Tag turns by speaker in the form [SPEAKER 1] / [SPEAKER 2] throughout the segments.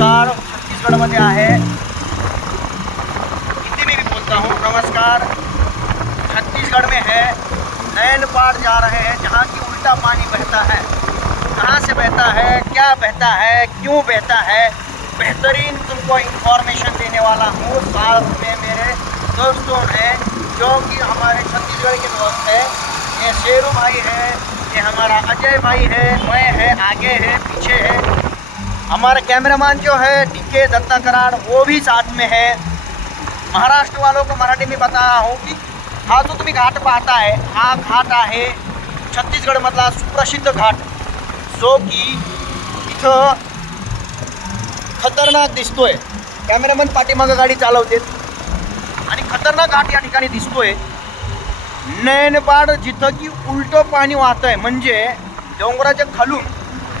[SPEAKER 1] पे आहे हिंदी में भी बोलता हूँ, नमस्कार। छत्तीसगढ़ में है नैन पार जा रहे हैं, जहाँ की उल्टा पानी बहता है। कहाँ से बहता है, क्या बहता है, क्यों बहता है? बेहतरीन तुमको इंफॉर्मेशन देने वाला हूँ, साथ में मेरे दोस्तों हैं, जो कि हमारे छत्तीसगढ़ के दोस्त हैं। ये शेरू भाई है, ये हमारा अजय भाई है, मैं है, आगे है, पीछे है। हमारा कैमरामैन जो है डीके दत्ता कराड़ वो भी साथ में है। महाराष्ट्र वालों को मराठी में बता रहा हूँ की हा जो तुम्ही घाट पाहता आहे हा घाट आहे। छत्तीसगडमधला सुप्रसिद्ध घाट जो की इथं खतरनाक दिसतोय. कॅमेरामन पाठीमागं गाडी चालवते आणि खतरनाक घाट या ठिकाणी दिसतोय. नयनपाड जिथं की उलटं पाणी वाहत आहे म्हणजे डोंगराच्या खालून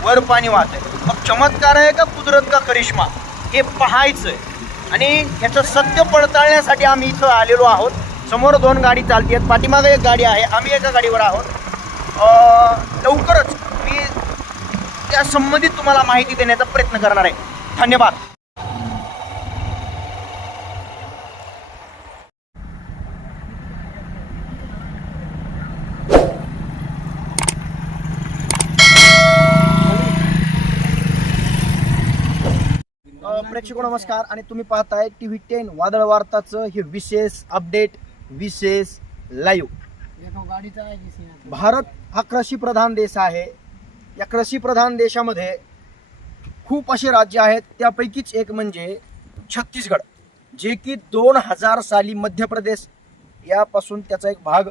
[SPEAKER 1] वर पाणी वाहत आहे चमत्कार आहे का कुदरत का करिश्मा? हे पाहायचं आहे आणि ह्याचं सत्य पडताळण्यासाठी आम्ही इथं आलेलो आहोत. समोर दोन गाडी चालते आहेत पाठीमागं एक गाडी आहे. आम्ही एका गाडीवर आहोत. लवकरच मी त्या संबंधित तुम्हाला माहिती देण्याचा प्रयत्न करणार आहे. धन्यवाद. प्रेक्षक नमस्कार आणि तुम्ही पाहताय टी व्ही टेन वादळ वार्ताचं हे विशेष अपडेट विशेष लाईव्ह भारत हा कृषी प्रधान देश आहे. या कृषी प्रधान देशामध्ये खूप असे राज्य आहेत त्यापैकीच एक म्हणजे छत्तीसगड जे की दोन हजार साली मध्य प्रदेश यापासून त्याचा एक भाग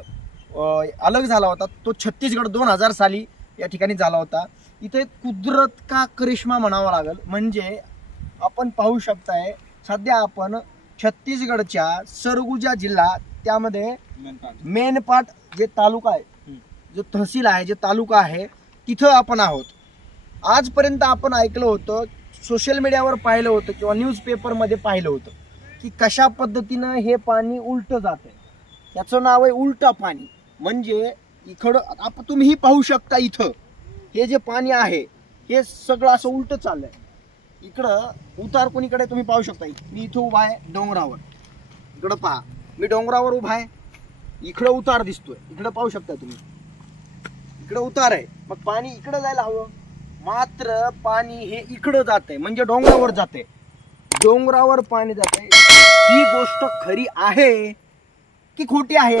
[SPEAKER 1] अलग झाला होता. तो छत्तीसगड दोन हजार साली या ठिकाणी झाला होता. इथे कुदरत का करिश्मा म्हणावा लागेल म्हणजे आपण पाहू शकताय सध्या आपण छत्तीसगडच्या सरगुजा जिल्हा त्यामध्ये मेनपाट जे तालुका आहे जो तहसील आहे जे तालुका आहे तिथं आपण आहोत. आजपर्यंत आपण ऐकलं होतं सोशल मीडियावर पाहिलं होतं किंवा न्यूजपेपरमध्ये पाहिलं होतं की कशा पद्धतीनं हे पाणी उलटं जातं याचं नाव आहे उलटा पाणी. म्हणजे इकडं आपण तुम्हीही पाहू शकता इथं हे जे पाणी आहे हे सगळं असं उलटं चाललंय. इकडं उतार कोणीकडे तुम्ही पाहू शकता. मी इथं उभा आहे डोंगरावर. इकडं पहा. मी डोंगरावर उभा आहे. इकडं उतार दिसतोय. इकडं पाहू शकता तुम्ही. इकडं उतार आहे. मग पाणी इकडं जायला हवं. मात्र पाणी हे इकडं जात आहे म्हणजे डोंगरावर जाते डोंगरावर पाणी जाते ही गोष्ट खरी आहे की खोटी आहे?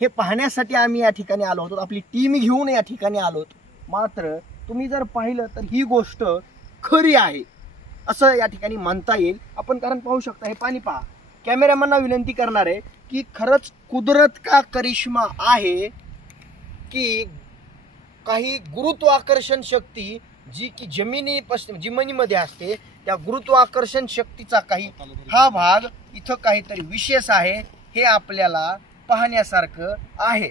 [SPEAKER 1] हे पाहण्यासाठी आम्ही या ठिकाणी आलो होतो. आपली टीम घेऊन या ठिकाणी आलो होतो. मात्र तुम्ही जर पाहिलं तर ही गोष्ट खरी आहे. असं या ठिकाणी म्हणता येईल. आपण कारण पाहू शकता हे पाणी पहा. कॅमेरामॅनना विनंती करणार आहे की खरंच कुदरत का करिश्मा आहे की काही गुरुत्वाकर्षण शक्ती जी की जमिनी जमिनीमध्ये असते त्या गुरुत्वाकर्षण शक्तीचा काही हा भाग इथं काहीतरी विशेष आहे हे आपल्याला पाहण्यासारखं आहे.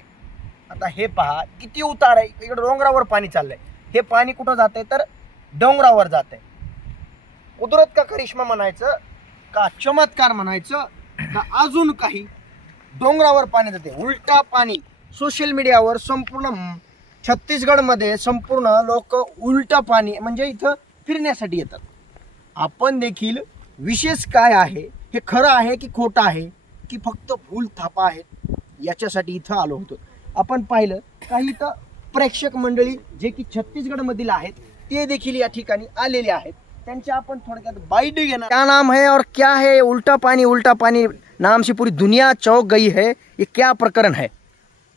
[SPEAKER 1] आता हे पहा किती उतार आहे. इकडे डोंगरावर पाणी चाललंय. हे पाणी कुठं जातंय? तर डोंगरावर जातंय. कुदरत का करिश्मा म्हणायचं का चमत्कार म्हणायचं का अजून काही डोंगरावर पाणी जाते. उलटा पाणी. सोशल मीडियावर संपूर्ण छत्तीसगडमध्ये संपूर्ण लोक उलटा पाणी म्हणजे इथं फिरण्यासाठी येतात. आपण देखील विशेष काय आहे हे खरं आहे की खोटं आहे की फक्त फूल थापा आहे याच्यासाठी इथं आलो होतो. आपण पाहिलं काही इथं प्रेक्षक मंडळी जे की छत्तीसगडमधील आहेत ते देखील या ठिकाणी आलेले आहेत. त्यांचे आपण थोडक्यात बाईट घेणार क्या नाम है और क्या है उल्टा पानी उल्टा पानी? नाम से पूरी दुनिया चौक गई है। ये क्या प्रकरण है?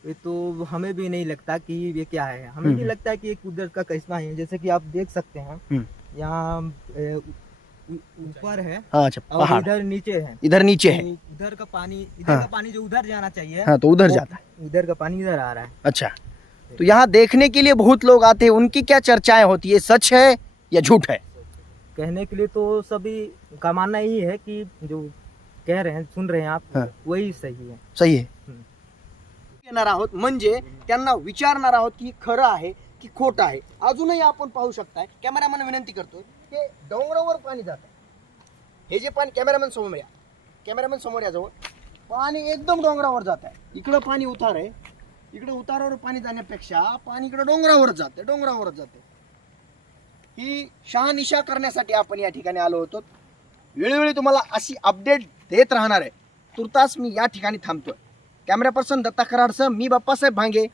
[SPEAKER 2] ये तो हमें भी नहीं लगता कि ये क्या है। हमें
[SPEAKER 1] हम्म।
[SPEAKER 2] भी लगता है कि ये कुदरत का करिश्मा है। जैसे कि आप देख सकते हैं
[SPEAKER 1] हम्म।
[SPEAKER 2] यहाँ ऊपर है
[SPEAKER 1] हाँ अच्छा
[SPEAKER 2] और इधर नीचे है।
[SPEAKER 1] इधर नीचे है।
[SPEAKER 2] इधर का पानी इधर
[SPEAKER 1] हाँ।
[SPEAKER 2] का पानी जो उधर जाना चाहिए
[SPEAKER 1] हाँ तो उधर जाता है।
[SPEAKER 2] इधर का पानी इधर आ रहा है।
[SPEAKER 1] अच्छा तो यहाँ देखने के लिए बहुत लोग आते हैं। उनकी क्या चर्चाएँ होती है? सच है या झूठ है?
[SPEAKER 2] कहने के लिए तो सभी का मानना यही है कि जो कह रहे हैं सुन रहे हैं आप
[SPEAKER 1] हाँ।
[SPEAKER 2] वही सही है।
[SPEAKER 1] सही है. येणार आहोत म्हणजे त्यांना विचारणार आहोत की खरं आहे की खोटं आहे. अजूनही आपण पाहू शकताय कॅमेरामॅन विनंती करतोय की डोंगरावर पाणी जात आहे. हे जे पाणी कॅमेरामॅन समोर या. कॅमेरामॅन समोर या जवळ. पाणी एकदम डोंगरावर जात आहे. इकडं पाणी उतार आहे. इकडे उतारावर पाणी जाण्यापेक्षा पाणी इकडे डोंगरावरच जाते डोंगरावरच जाते ही शहानिशा करण्यासाठी आपण या ठिकाणी आलो होतो. वेळोवेळी तुम्हाला अशी अपडेट देत राहणार आहे. तुर्तास मी या ठिकाणी थांबतोय. कॅमेरा पर्सन दत्ता कराडसह मी Bappasaheb Bhange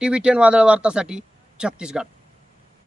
[SPEAKER 1] T V ten वादळ वार्तासाठी छत्तीसगड.